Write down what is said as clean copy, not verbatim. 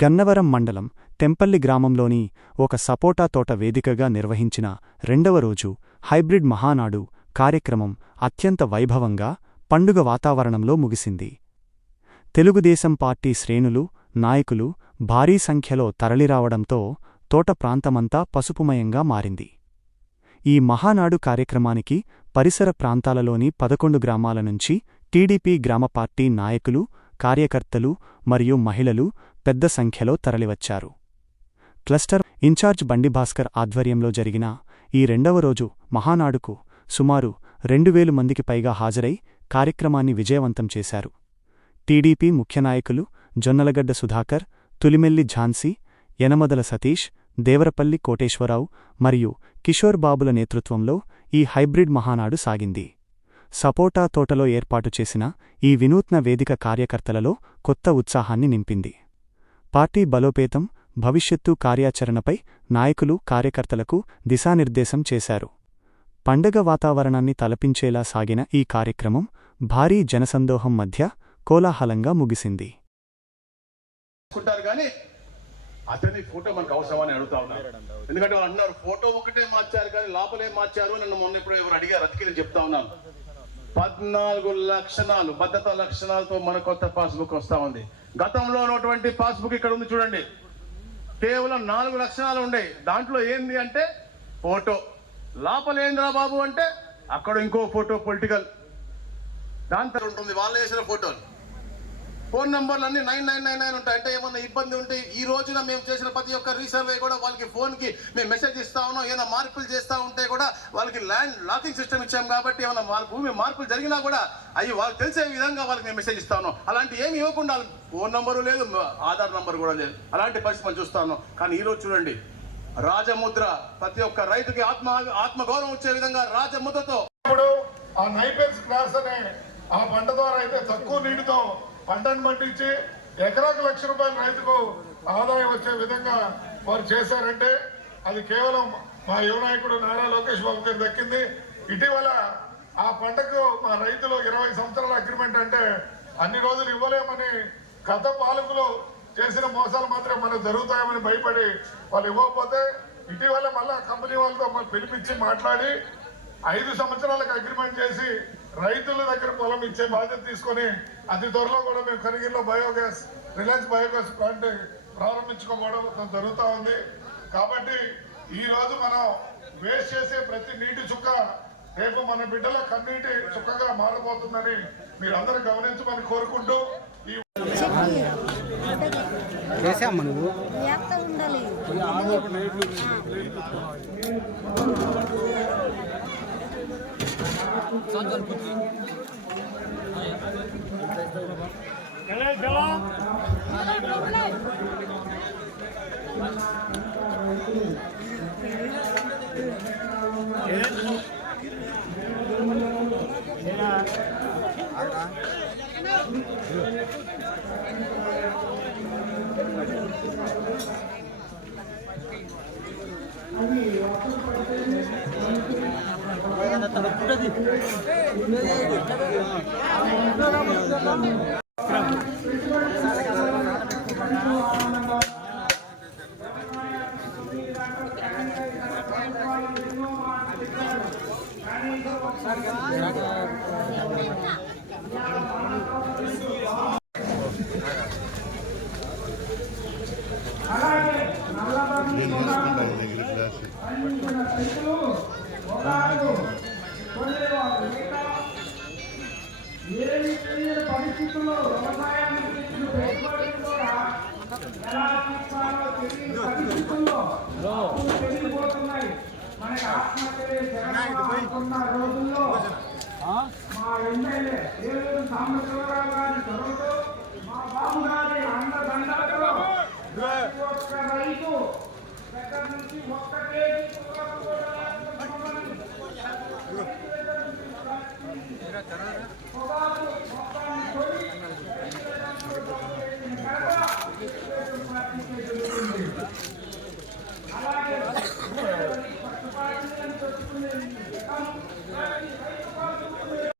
గన్నవరం మండలం తెంపల్లి గ్రామంలోని ఒక సపోటా తోట వేదికగా నిర్వహించిన రెండవ రోజు హైబ్రిడ్ మహానాడు కార్యక్రమం అత్యంత వైభవంగా పండుగ వాతావరణంలో ముగిసింది. తెలుగుదేశం పార్టీ శ్రేణులు, నాయకులు భారీ సంఖ్యలో తరలిరావడంతో తోట ప్రాంతమంతా పసుపుమయంగా మారింది. ఈ మహానాడు కార్యక్రమానికి పరిసర ప్రాంతాలలోని 11 గ్రామాల నుంచి టీడీపీ గ్రామ పార్టీ నాయకులు, కార్యకర్తలు మరియు మహిళలు పెద్ద సంఖ్యలో తరలివచ్చారు. క్లస్టర్ ఇన్ఛార్జ్ బండిభాస్కర్ ఆధ్వర్యంలో జరిగిన ఈ రెండవ రోజు మహానాడుకు సుమారు 2000 మందికి పైగా హాజరై కార్యక్రమాన్ని విజయవంతం చేశారు. టీడీపీ ముఖ్యనాయకులు జొన్నలగడ్డ సుధాకర్, తులిమెల్లి ఝాన్సీ, యనమదల సతీష్, దేవరపల్లి కోటేశ్వరరావు మరియు కిషోర్ బాబుల నేతృత్వంలో ఈ హైబ్రిడ్ మహానాడు సాగింది. సపోటా తోటలో ఏర్పాటు చేసిన ఈ వినూత్న వేదిక కార్యకర్తలలో కొత్త ఉత్సాహాన్ని నింపింది. పార్టీ బలోపేతం, భవిష్యత్తు కార్యాచరణపై నాయకులు కార్యకర్తలకు దిశానిర్దేశం చేశారు. పండగ వాతావరణాన్ని తలపించేలా సాగిన ఈ కార్యక్రమం భారీ జనసందోహం మధ్య కోలాహలంగా ముగిసింది. అతని ఫోటో మనకు అవసరమని అడుగుతా ఉన్నారు. ఎందుకంటే వాళ్ళు అన్నారు ఫోటో ఒకటే మార్చారు కానీ లోపలే మార్చారు. నన్ను మొన్న ఇప్పుడు ఎవరు అడిగారు, అందుకే నేను చెప్తా ఉన్నాను. 14 లక్షణాలు, భద్రతా లక్షణాలతో మన కొత్త పాస్బుక్ వస్తా ఉంది. గతంలో ఉన్నటువంటి పాస్బుక్ ఇక్కడ ఉంది చూడండి, కేవలం 4 లక్షణాలు ఉండేవి. దాంట్లో ఏంది అంటే ఫోటో, లోపలేంద్రా బాబు అంటే అక్కడ ఇంకో ఫోటో పొలిటికల్, దాంతో ఉంటుంది వాళ్ళు వేసిన ఫోటోలు. ఫోన్ నంబర్లు అన్ని 9999 ఉంటాయి. అంటే ఏమన్నా ఇబ్బంది ఉంటే ఈ రోజున మేము చేసిన ప్రతి ఒక్క రీసర్వే కూడా వాళ్ళకి ఫోన్కి మేము మెసేజ్ ఇస్తా ఉన్నాం. ఏమైనా మార్పులు చేస్తూ ఉంటే కూడా వాళ్ళకి ల్యాండ్ లాకింగ్ సిస్టమ్ ఇచ్చాం కాబట్టి ఏమైనా భూమి మార్పులు జరిగినా కూడా అవి వాళ్ళకి తెలిసే విధంగా వాళ్ళకి మేము మెసేజ్ ఇస్తా ఉన్నాం. అలాంటి ఏమి ఇవ్వకుండా ఫోన్ నంబరు లేదు, ఆధార్ నంబర్ కూడా లేదు. అలాంటి పరిస్థితి మనం చూస్తా ఉన్నాం. కానీ ఈరోజు చూడండి, రాజముద్ర, ప్రతి ఒక్క రైతుకి ఆత్మగౌరవం వచ్చే విధంగా రాజముద్రతో ఇప్పుడు ఆ నైపెన్స్ క్లాస్ అనే ఆ పంట ద్వారా అయితే తక్కువ నీటితో పంటను పండించి ఎకరాకు ₹1,00,000 రైతుకు ఆదాయం వచ్చే విధంగా వారు చేశారంటే అది కేవలం మా యువ నాయకుడు నారా లోకేష్ బాబు గారు దక్కింది. ఇటీవల ఆ పంటకు మా రైతులు 20 సంవత్సరాల అగ్రిమెంట్ అంటే అన్ని రోజులు ఇవ్వలేమని గత పాలకులు చేసిన మోసాలు మాత్రం మనకు జరుగుతాయని భయపడి వాళ్ళు ఇవ్వకపోతే ఇటీవల మళ్ళా కంపెనీ వాళ్ళతో పిలిపించి మాట్లాడి 5 సంవత్సరాలకు అగ్రిమెంట్ చేసి రైతుల దగ్గర పొలం ఇచ్చే బాధ్యత తీసుకొని అతి త్వరలో కూడా మేము కనిగిరిలో బయోగ్యాస్, రిలయన్స్ బయోగ్యాస్ ప్లాంట్ ప్రారంభించుకోవడం జరుగుతూ ఉంది. కాబట్టి ఈ రోజు మనం వేస్ట్ చేసే ప్రతి నీటి చుక్క రేపు మన బిడ్డల కన్నీటి చుక్కగా మారబోతుందని మీరందరూ గమనించమని కోరుకుంటూ పరిస్థితుల్లో వ్యవసాయాన్ని కూడా ఎలా తీసుకోవాలో తెలియని పరిస్థితుల్లో తెలియబోతున్నాయి. మనకి ఆత్మహత్య రోజుల్లో మా ఎమ్మెల్యే ఏలూరు సాంబశివరావు గారి చొరవతో మా బాబు గారి అండదండలతో ప్రతి ఒక్క రైతు దగ్గర నుంచి ఒక్కటే పొగాకు